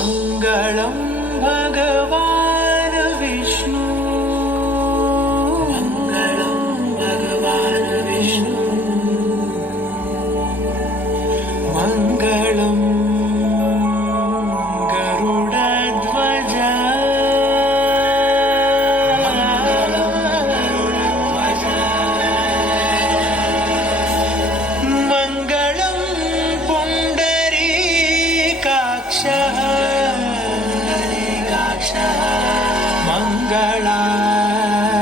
मङ्गलं भगवान् विष्णु मङ्गलं भगवान् विष्णु मङ्गलं गरुडध्वज मङ्गलं पुण्डरीकाक्षः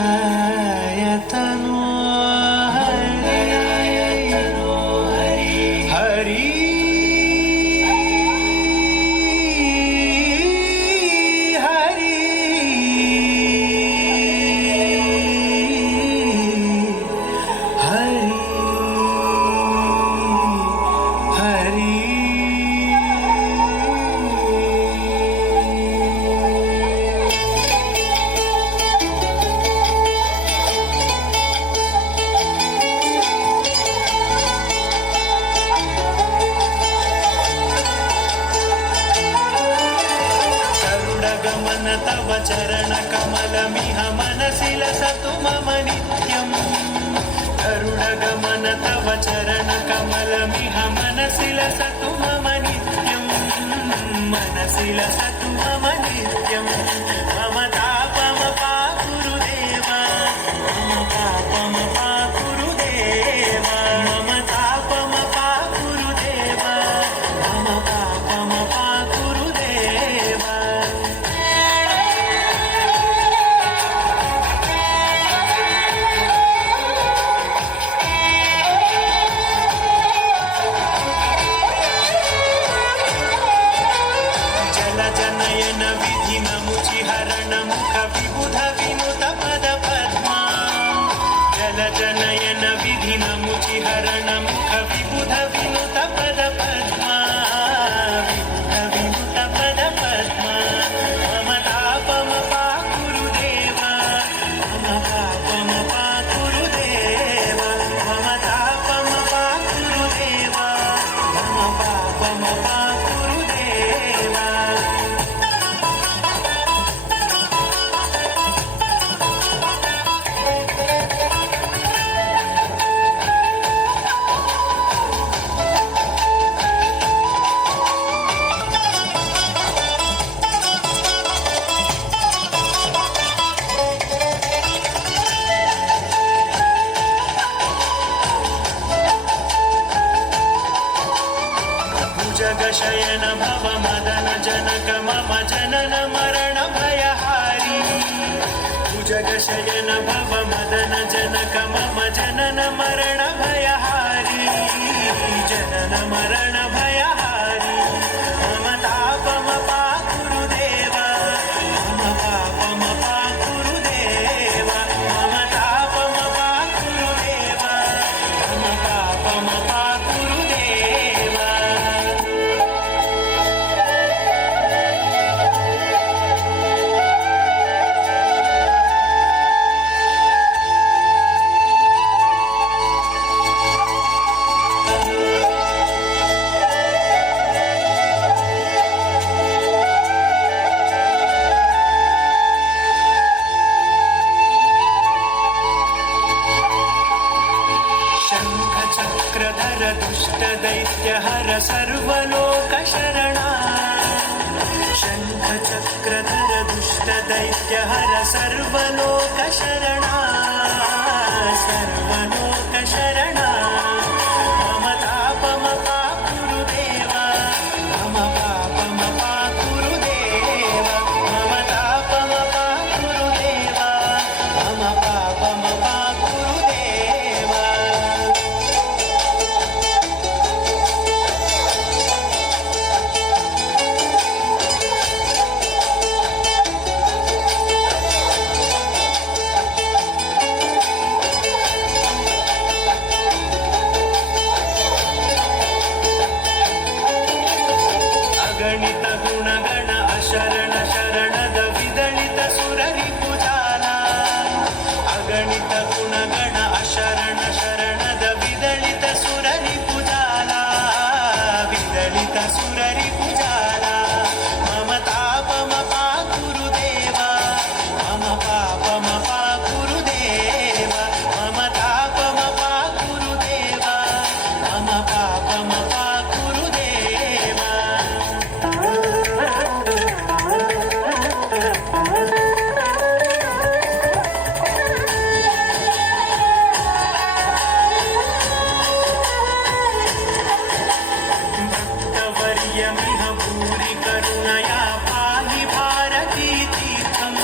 मङ्गलाय तनो हरि हरि हरि हरि गरुडगमन तव चरणकमलमिह मनसि लसतु मम नित्यम् गरुडगमन तव चरणकमलमिह मनसि लसतु मम नित्यम् मनसि लसतु मम नित्यम् मम तापमपाकुरुदेव मम पापमपाकुरुदेव मम तापमपाकुरुदेव मम पापमपाकुरुदेव जलजनयन विधिनमुचिहरण मुख विबुध विनुत पद पद्मा जलजनयन विधिनमुचिहरण मुख विबुध विनुत पद पद्मा विबुध विनुत पद पद्मा मम तापमपाकुरुदेव मम पापमपाकुरुदेव मम तापमपाकुरुदेव मम पापमपाकुरुदेव भुजगशयन भव मदन जनक मम जनन मरण भयहारी भुजगशयन भव मदन जनक मम जनन मरण भयहारी जनन मरण भयहारी मम तापमपाकुरुदेव मम पापमपाकुरुदेव मम तापमपाकुरुदेव मम पापमपाकुरुदेव शङ्खचक्रधर दुष्टदैत्यहर सर्वलोकशरणा शङ्खचक्रधर दुष्टदैत्यहर सर्वलोकशरणा सर्वलोकशरणा मम तापमपाकुरुदेव मम पापमपाकुरुदेव मम तापमपाकुरुदेव मम पापमपाकुरुदेव सुररि पुजाला मम भूरि करुणया पाहि भारती तीर्थम्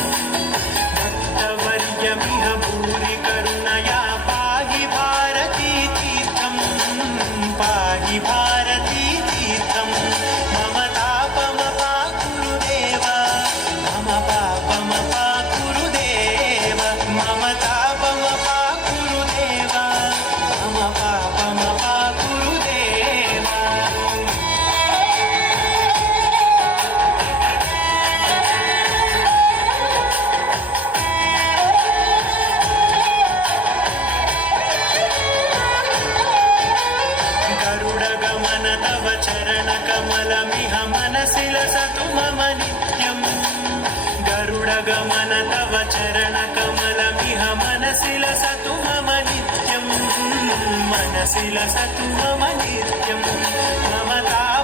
भक्तवर्यमिह भूरि करुणया पाहि भारती तीर्थम् पाहि भारती तीर्थम् मम तापमपाकुरु देव मम पापमपाकुरु देव मम तापमपाकुरु देव मम पापमपाकुरु देव गरुडगमन तव चरणकमलमिह मनसि लसतु मम नित्यम् गरुडगमन तव चरणकमलमिह मनसि लसतु मम नित्यम् मनसि लसतु मम नित्यम् मम ताप